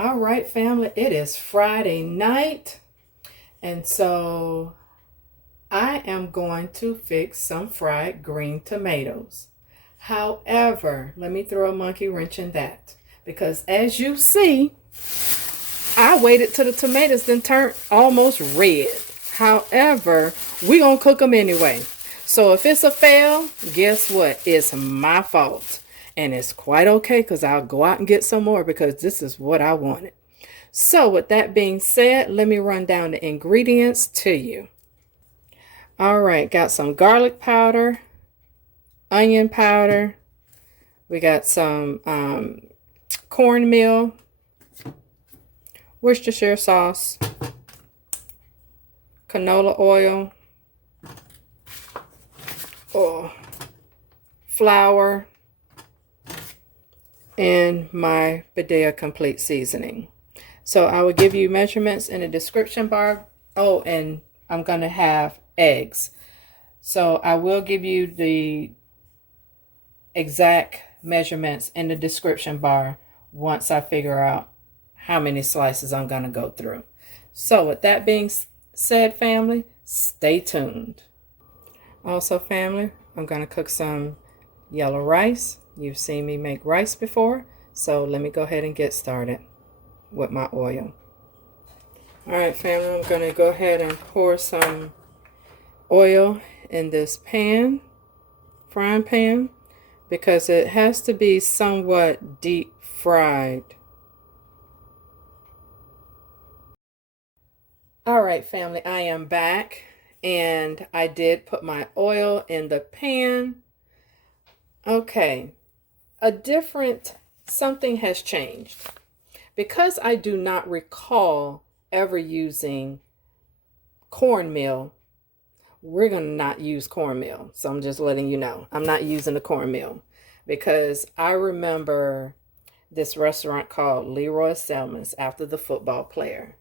All right, family, it is Friday night, and so I am going to fix some fried green tomatoes. However, let me throw a monkey wrench in that, because as you see, I waited till the tomatoes then turned almost red. However, we're going to cook them anyway. So if it's a fail, guess what? It's my fault. And it's quite okay because I'll go out and get some more because this is what I wanted. So with that being said, let me run down the ingredients to you. All right, got some garlic powder, onion powder. We got some cornmeal, Worcestershire sauce, canola oil, flour, and my BADIA complete seasoning. So I will give you measurements in the description bar. Oh, and I'm going to have eggs. So I will give you the exact measurements in the description bar once I figure out how many slices I'm going to go through. So with that being said, family, stay tuned. Also, family, I'm going to cook some yellow rice. You've seen me make rice before, so let me go ahead and get started with my oil. All right, family, I'm going to go ahead and pour some oil in this pan, frying pan, because it has to be somewhat deep fried. All right, family, I am back, and I did put my oil in the pan. Okay, something has changed. Because I do not recall ever using cornmeal, we're going to not use cornmeal. So I'm just letting you know. I'm not using the cornmeal because I remember this restaurant called Leroy Selman's after the football player.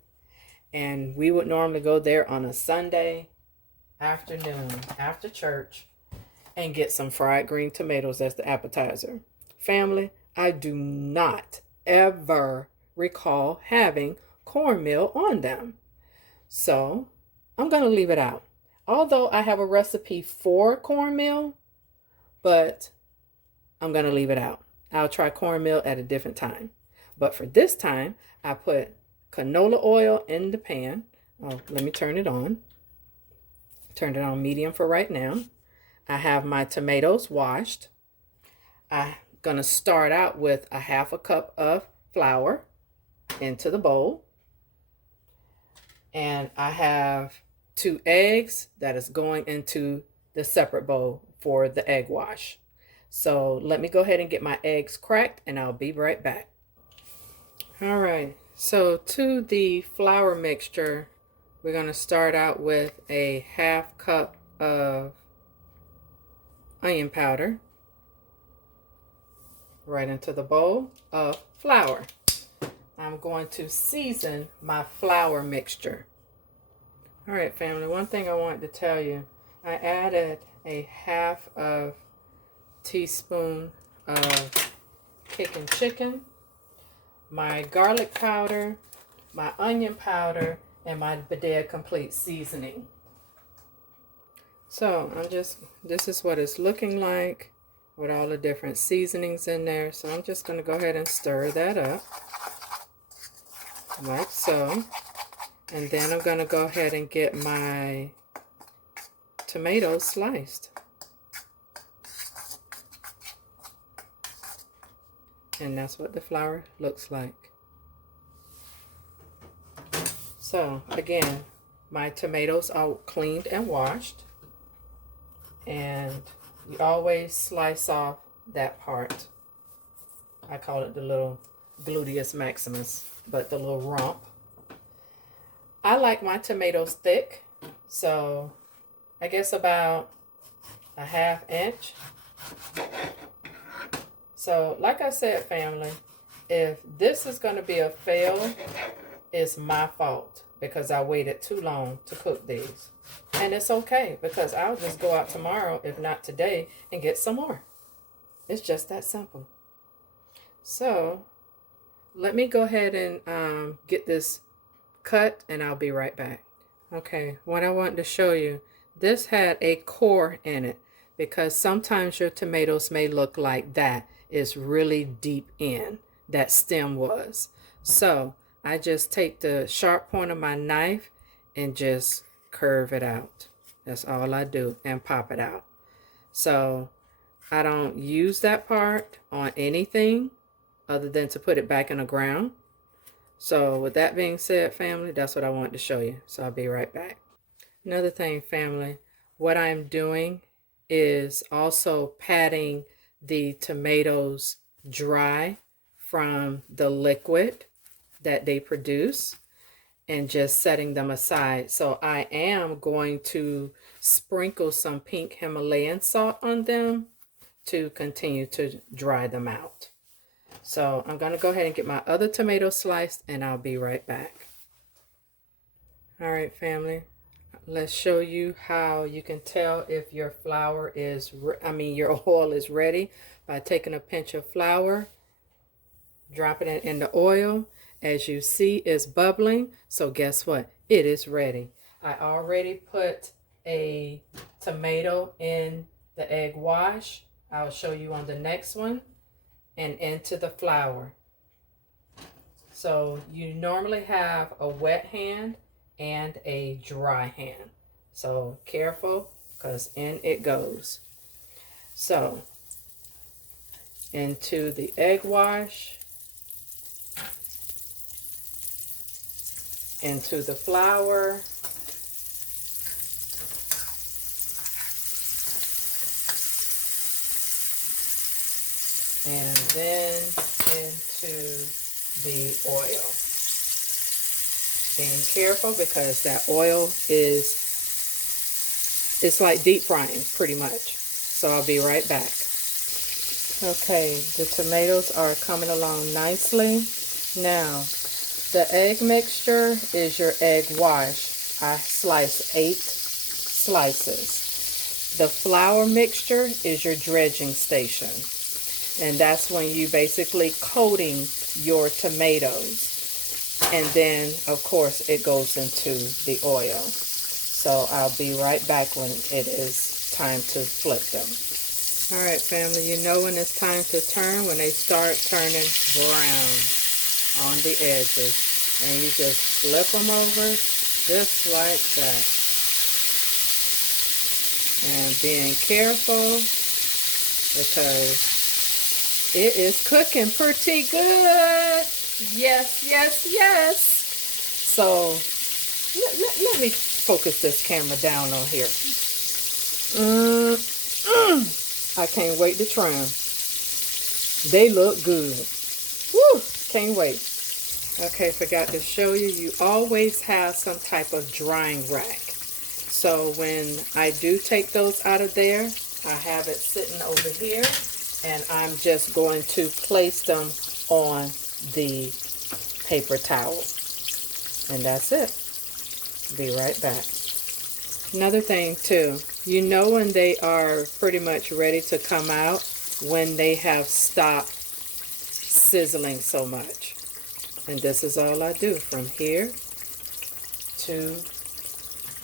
And we would normally go there on a Sunday afternoon after church and get some fried green tomatoes as the appetizer. Family, I do not ever recall having cornmeal on them. So I'm going to leave it out. Although I have a recipe for cornmeal, but I'm going to leave it out. I'll try cornmeal at a different time. But for this time, I put canola oil in the pan. Oh, let me turn it on. Turn it on medium for right now. I have my tomatoes washed. I'm going to start out with a half a cup of flour into the bowl. And I have 2 eggs that is going into the separate bowl for the egg wash. So let me go ahead and get my eggs cracked and I'll be right back. All right, so to the flour mixture, we're going to start out with a half cup of onion powder right into the bowl of flour. I'm going to season my flour mixture. All right, family, one thing I wanted to tell you, I added a half of teaspoon of kicking chicken, my garlic powder, my onion powder, and my BADIA complete seasoning. So this is what it's looking like with all the different seasonings in there. So I'm just going to go ahead and stir that up like so. And then I'm going to go ahead and get my tomatoes sliced. And that's what the flour looks like. So again, my tomatoes are cleaned and washed. And you always slice off that part. I call it the little gluteus maximus, but the little rump. I like my tomatoes thick, so I guess about a ½ inch. So like I said, family, if this is going to be a fail, it's my fault because I waited too long to cook these. And it's okay because I'll just go out tomorrow, if not today, and get some more. It's just that simple. So let me go ahead and get this cut, and I'll be right back. Okay, what I want to show you, this had a core in it, because sometimes your tomatoes may look like that. It's really deep in, that stem was. So I just take the sharp point of my knife and just curve it out. That's all I do, and pop it out. So I don't use that part on anything other than to put it back in the ground. So with that being said, family, that's what I wanted to show you. So I'll be right back. Another thing, family, what I'm doing is also patting the tomatoes dry from the liquid that they produce and just setting them aside. So I am going to sprinkle some pink Himalayan salt on them to continue to dry them out. So I'm going to go ahead and get my other tomato sliced, and I'll be right back. All right, family, let's show you how you can tell if your flour is, your oil is ready by taking a pinch of flour, dropping it in the oil. As you see, it's bubbling. So guess what? It is ready. I already put a tomato in the egg wash. I'll show you on the next one. And into the flour. So you normally have a wet hand and a dry hand. So careful, because in it goes. So into the egg wash, into the flour, and then into the oil. Being careful, because that oil it's like deep frying pretty much. So I'll be right back. Okay, the tomatoes are coming along nicely. Now, the egg mixture is your egg wash. I slice 8 slices. The flour mixture is your dredging station. And that's when you basically coating your tomatoes. And then, of course, it goes into the oil. So I'll be right back when it is time to flip them. All right, family, you know when it's time to turn, when they start turning brown on the edges. And you just flip them over just like that. And being careful, because it is cooking pretty good. Yes, yes, yes. So let me focus this camera down on here. I can't wait to try them. They look good. Woo, can't wait. Okay, forgot to show you. You always have some type of drying rack. So when I do take those out of there, I have it sitting over here. And I'm just going to place them on the paper towel. And that's it. Be right back. Another thing too, you know when they are pretty much ready to come out, when they have stopped sizzling so much. And this is all I do from here to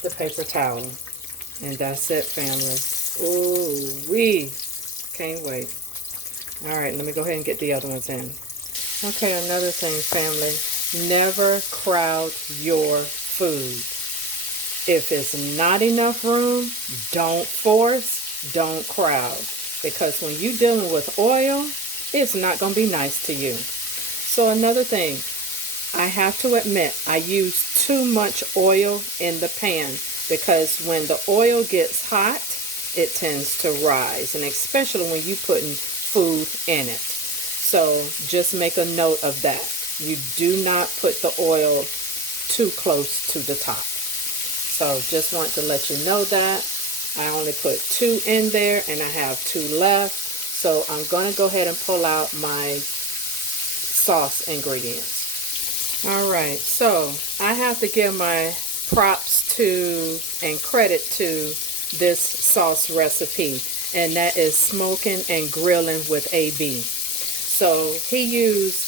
the paper towel. And that's it, family. Ooh, wee. Can't wait. All right, let me go ahead and get the other ones in. Okay, another thing, family. Never crowd your food. If it's not enough room, don't force, don't crowd. Because when you're dealing with oil, it's not going to be nice to you. So another thing, I have to admit, I use too much oil in the pan. Because when the oil gets hot, it tends to rise. And especially when you're putting food in it. So just make a note of that. You do not put the oil too close to the top. So just want to let you know that. I only put 2 in there and I have 2 left. So I'm going to go ahead and pull out my sauce ingredients. All right, so I have to give my props to and credit to this sauce recipe, and that is Smoking and Grilling with AB. So he used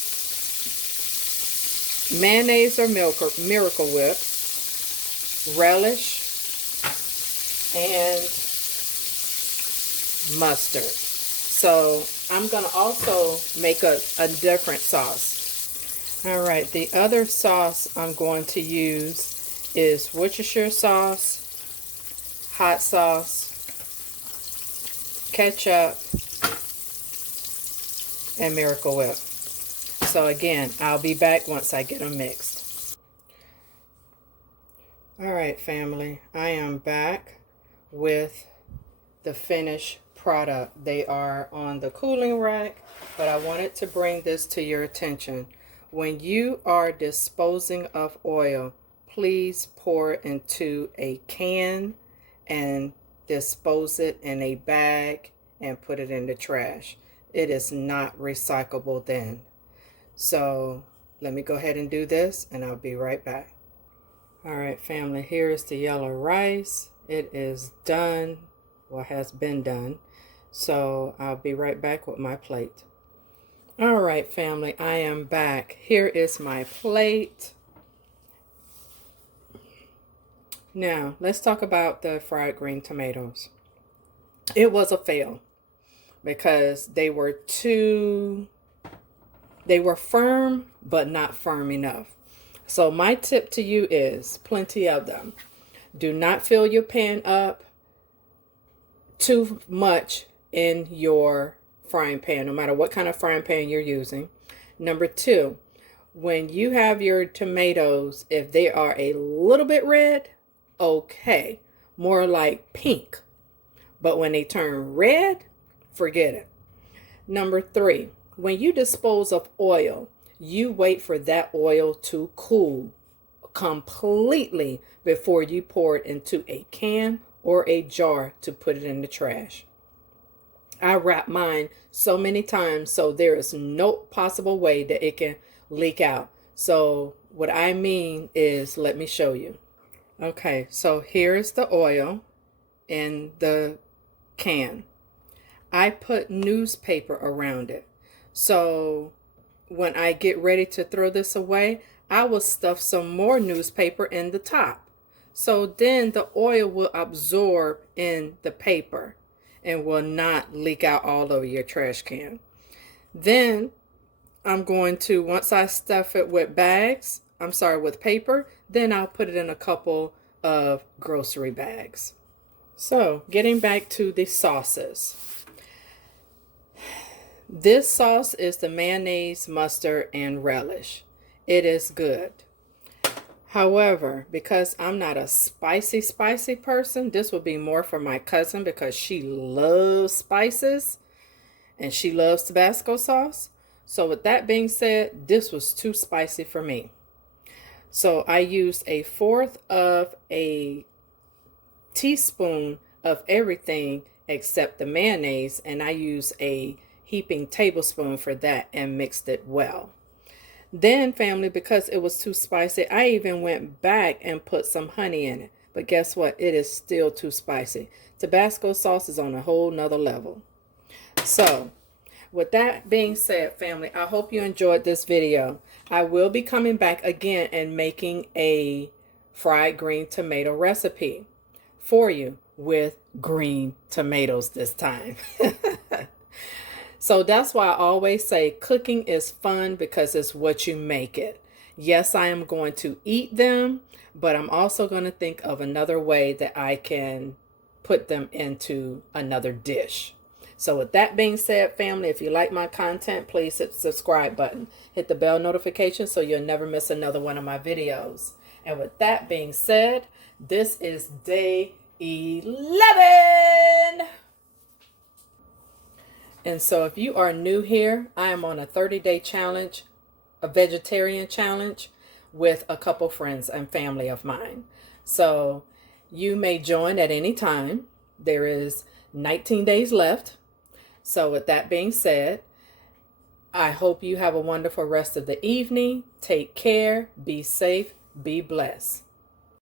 mayonnaise or Miracle Whip, relish, and mustard. So I'm going to also make a different sauce. All right, the other sauce I'm going to use is Worcestershire sauce, hot sauce, ketchup, and Miracle Whip. So again, I'll be back once I get them mixed. All right, family, I am back with the finished product. They are on the cooling rack, but I wanted to bring this to your attention. When you are disposing of oil, please pour it into a can and dispose it in a bag and put it in the trash. It is not recyclable then. So let me go ahead and do this and I'll be right back. All right, family, here is the yellow rice. It is done, well, has been done. So I'll be right back with my plate. All right, family, I am back. Here is my plate. Now, let's talk about the fried green tomatoes. It was a fail because they were firm, but not firm enough. So my tip to you is plenty of them. Do not fill your pan up too much in your frying pan, no matter what kind of frying pan you're using. Number two, when you have your tomatoes, if they are a little bit red, okay, more like pink. But when they turn red, forget it. Number three, when you dispose of oil, you wait for that oil to cool completely before you pour it into a can or a jar to put it in the trash. I wrap mine so many times so there is no possible way that it can leak out. So what I mean is, let me show you. Okay, so here's the oil in the can. I put newspaper around it. So when I get ready to throw this away, I will stuff some more newspaper in the top. So then the oil will absorb in the paper and will not leak out all over your trash can. Then I'm going to, once I stuff it with with paper, then I'll put it in a couple of grocery bags. So getting back to the sauces. This sauce is the mayonnaise, mustard, and relish. It is good. However, because I'm not a spicy person, this will be more for my cousin because she loves spices and she loves Tabasco sauce. So with that being said, this was too spicy for me. So I used 1/4 of a teaspoon of everything except the mayonnaise, and I used a heaping tablespoon for that and mixed it well. Then, family, because it was too spicy, I even went back and put some honey in it. But guess what? It is still too spicy. Tabasco sauce is on a whole nother level. So, with that being said, family, I hope you enjoyed this video. I will be coming back again and making a fried green tomato recipe for you with green tomatoes this time. So that's why I always say cooking is fun because it's what you make it. Yes, I am going to eat them, but I'm also going to think of another way that I can put them into another dish. So with that being said, family, if you like my content, please hit the subscribe button. Hit the bell notification so you'll never miss another one of my videos. And with that being said, this is day 11. And so if you are new here, I am on a 30-day challenge, a vegetarian challenge with a couple friends and family of mine. So you may join at any time. There is 19 days left. So with that being said, I hope you have a wonderful rest of the evening. Take care, be safe, be blessed.